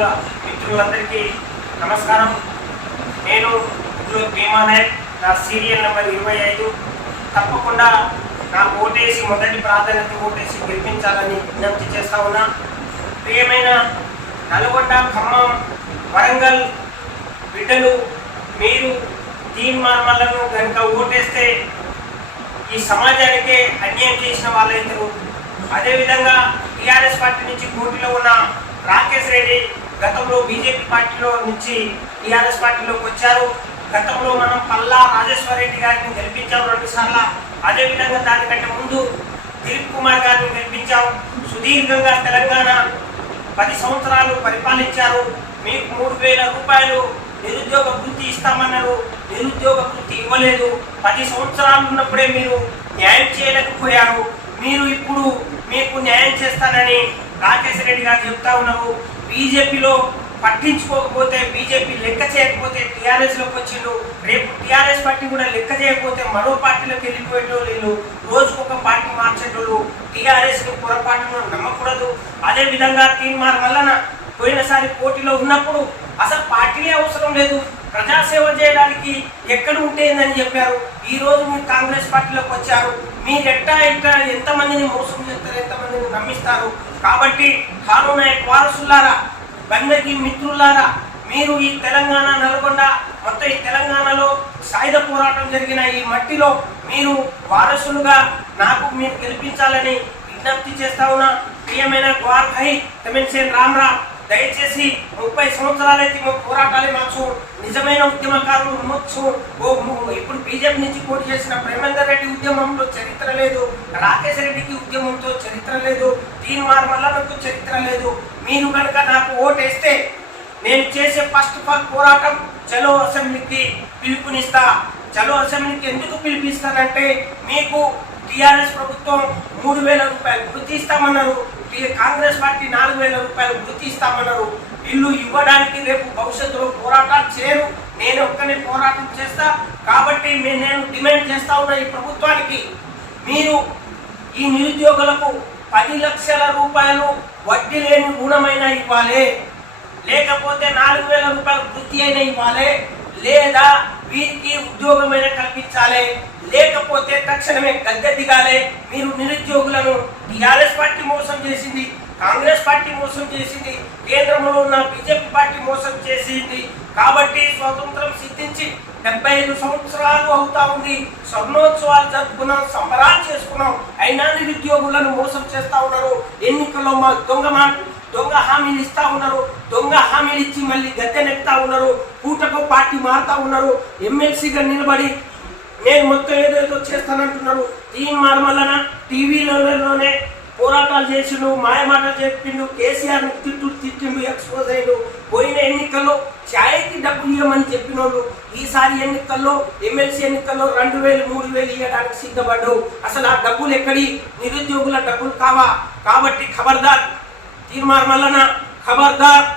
Channel మిత్రులందరికీ నమస్కారం. నేను భీమా నాయక్, నా సీరియల్ నెంబర్ 25. తప్పకుండా నాకు ఓటేసి మొదటి ప్రాధాన్యత ఓటేసి గెలిపించాలని విజ్ఞప్తి చేస్తా ఉన్నా. ప్రియమైన నల్గొండ, ఖమ్మం, వరంగల్ బిడ్డలు, మీరు తీర్మానాలను కనుక ఓటేస్తే ఈ సమాజానికే అన్యాయం చేసిన వాళ్ళైతారు. అదేవిధంగా టీఆర్ఎస్ పార్టీ నుంచి పోటీలో ఉన్న రాకేష్ రెడ్డి గతంలో బీజేపీ పార్టీలో నుంచి టీఆర్ఎస్ పార్టీలోకి వచ్చారు. గతంలో మనం పల్లా రాజేశ్వర్ రెడ్డి గారిని గెలిపించాం 2 సార్లు. అదేవిధంగా దానికంటే ముందు దిలీప్ కుమార్ గారిని గెలిపించాం. సుదీర్ఘంగా తెలంగాణ 10 సంవత్సరాలు పరిపాలించారు. మీకు 3,000 రూపాయలు నిరుద్యోగ వృత్తి ఇస్తామన్నారు. నిరుద్యోగ వృత్తి ఇవ్వలేదు. 10 సంవత్సరాలు ఉన్నప్పుడే మీరు న్యాయం చేయలేకపోయారు. మీరు ఇప్పుడు మీకు న్యాయం చేస్తానని రాకేష్ రెడ్డి గారు చెప్తా ఉన్నారు. బీజేపీలో పట్టించుకోకపోతే, బీజేపీ లెక్క చేయకపోతే టీఆర్ఎస్లోకి వచ్చిండు. రేపు టీఆర్ఎస్ పార్టీ కూడా లెక్క చేయకపోతే మరో పార్టీలోకి వెళ్ళిపోయేటోళ్ళు, రోజుకొక పార్టీ మార్చేటోళ్ళు. టీఆర్ఎస్ని పొరపాటును నమ్మకూడదు. అదేవిధంగా తీర్మానం వలన పోయినసారి పోటీలో ఉన్నప్పుడు అసలు పార్టీలే అవసరం లేదు, ప్రజాసేవ చేయడానికి ఎక్కడ ఉంటేందని చెప్పారు. ఈ రోజు మీరు కాంగ్రెస్ పార్టీలోకి వచ్చారు. మీరు ఎట్టా ఎంతమందిని మోసం చేస్తారు, ఎంతమందిని నమ్మిస్తారు. కాబట్టి ఖాను నాయక్ వారసులారా, బందకి మిత్రులారా, మీరు ఈ తెలంగాణ, నల్గొండ, మొత్తం ఈ తెలంగాణలో సాయుధ పోరాటం జరిగిన ఈ మట్టిలో మీరు వారసులుగా నాకు మీరు గెలిపించాలని విజ్ఞప్తి చేస్తా ఉన్నా. ప్రియమైన గ్వార్ భాయ్ తమిళసేన్ రామ్రా, దయచేసి 30 సంవత్సరాలైతే పోరాటాలే మాకు నిజమైన ఉద్యమకారులు ఉండొచ్చు. ఇప్పుడు బీజేపీ నుంచి పోటీ చేసిన ప్రేమేందర్ రెడ్డి ఉద్యమంలో చరిత్ర లేదు, రాకేష్ రెడ్డికి ఉద్యమంతో చరిత్ర లేదు, తీర్మానం వల్ల నాకు చరిత్ర లేదు. మీరు కనుక నాకు ఓటేస్తే నేను చేసే ఫస్ట్ పోరాటం చలో అసెంబ్లీకి పిలుపునిస్తా. చలో అసెంబ్లీకి ఎందుకు పిలిపిస్తానంటే, మీకు టీఆర్ఎస్ ప్రభుత్వం 3,000 రూపాయలు వృత్తి ఇస్తామన్నారు. కాంగ్రెస్ పార్టీ 4,000 రూపాయలు వృత్తి ఇస్తామన్నారు. ఇల్లు ఇవ్వడానికి రేపు భవిష్యత్తులో పోరాటాలు చేయరు, నేను ఒక్కనే పోరాటం చేస్తా. కాబట్టి నేను డిమాండ్ చేస్తా ఉన్నా ఈ ప్రభుత్వానికి, మీరు ఈ నిరుద్యోగులకు 10 లక్షల రూపాయలు వడ్డీ లేని రుణమైనా ఇవ్వాలి, లేకపోతే 4,000 రూపాయలు వృత్తి అయినా ఇవ్వాలి, లేదా వీరికి ఉద్యోగమైన కల్పించాలి, లేకపోతే తక్షణమే గద్దె దిగాలి. మీరు నిరుద్యోగులను టీఆర్ఎస్ పార్టీ మోసం చేసింది, కాంగ్రెస్ పార్టీ మోసం చేసింది, కేంద్రంలో ఉన్న బీజేపీ పార్టీ మోసం చేసింది. కాబట్టి స్వాతంత్రం సిద్ధించి 75 సంవత్సరాలు అవుతా ఉంది. స్వర్ణోత్సవాలు జరుపుకున్నాం, సంబరాలు చేసుకున్నాం. అయినా నిరుద్యోగులను మోసం చేస్తా ఉన్నారు. ఎన్నికల్లో మా దొంగ హామీలు ఇస్తా ఉన్నారు. దొంగ హామీలు ఇచ్చి మళ్ళీ గద్దెనెక్తా ఉన్నారు. పూటకు పార్టీ మారుతా ఉన్నారు. ఎమ్మెల్సీగా నిలబడి నేను మొత్తం ఏదేదో చేస్తానంటున్నారు. తీర్మానం వలన టీవీలలోనే పోరాటాలు చేసిండు, మాయమాటలు చెప్పిండు, కేసీఆర్ తిట్టిండు, ఎక్స్పోజ్ అయ్యిండు. పోయిన ఎన్నికల్లో ఛాయకి డబ్బులు ఇవ్వమని చెప్పిన వాళ్ళు ఈసారి ఎన్నికల్లో, ఎమ్మెల్సీ ఎన్నికల్లో 2,000, 3,000 ఇవ్వడానికి సిద్ధపడ్డావు. అసలు ఆ డబ్బులు ఎక్కడి? నిరుద్యోగుల డబ్బులు కావా? కాబట్టి ఖబర్దార్, తీర్మానం వలన ఖబర్దార్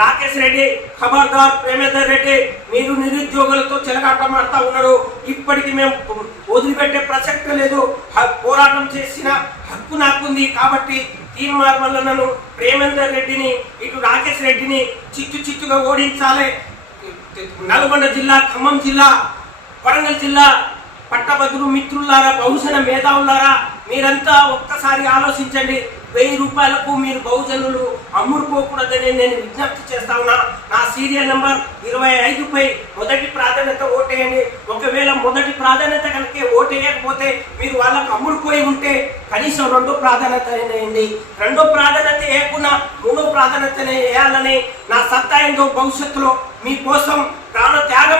రాకేష్ రెడ్డి, ఖబర్దార్ ప్రేమేందర్ రెడ్డి, మీరు నిరుద్యోగులతో చెలగాటమాడుతూ ఉన్నారు. ఇప్పటికి మేము వదిలిపెట్టే ప్రసక్తి లేదు. పోరాటం చేసిన హక్కు నాకుంది. కాబట్టి తీర్మానం వల్ల నన్ను ప్రేమేందర్ రెడ్డిని, ఇటు రాకేష్ రెడ్డిని చిచ్చుగా ఓడించాలి. నల్గొండ జిల్లా, ఖమ్మం జిల్లా, వరంగల్ జిల్లా పట్టభద్రులు మిత్రులారా, బహుజన మేధావులారా, మీరంతా ఒక్కసారి ఆలోచించండి. 1000 రూపాయలకు మీరు బహుజనులు అమ్ముడుపోకూడదని నేను విజ్ఞప్తి చేస్తా ఉన్నా. నా సీరియల్ నెంబర్ 25పై మొదటి ప్రాధాన్యత ఓటేయండి. ఒకవేళ మొదటి ప్రాధాన్యత కనుక ఓటేయకపోతే మీరు వాళ్ళకు అమ్ముడుపోయి ఉంటే కనీసం 2వ ప్రాధాన్యత వేయండి. 2వ ప్రాధాన్యత వేయకుండా 3వ ప్రాధాన్యత వేయాలని నా సత్తా ఏంటో భవిష్యత్తులో మీకోసం ప్రాణ త్యాగం